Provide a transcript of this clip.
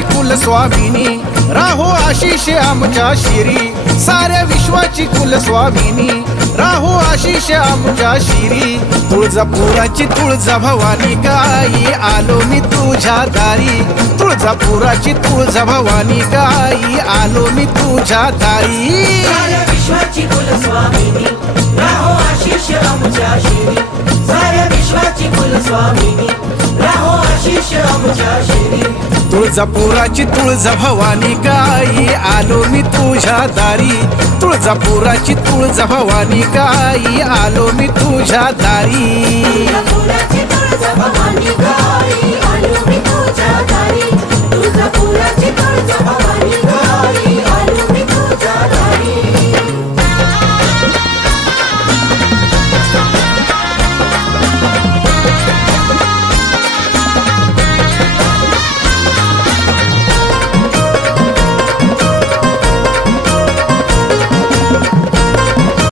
विश्वाची कुलस्वामिनी, राहो आशिष आमच्या शिरी, साऱ्या विश्वाची कुलस्वामिनी, राहो आशिष आमच्या शिरी. तुळजापुराची तुळजा भवानी गाई, आलो मी तुझ्या दारी. तुळजापुराची तुळजा भवानी गाई, आलो मी तुझ्या दारी. साऱ्या विश्वाची कुलस्वामिनी, राहो आशिष आमच्या शिरी, साऱ्या विश्वाची कुलस्वामिनी, राहो आशिष आमच्या शिरी. तुळजापुराची तुळजा भवानी गाई, आलो मी तुझ्या दारी. तुळजापुराची तुळजा भवानी गाई, आलो मी तुझ्या दारी. तुळजापुराची तुळजा भवानी गाई,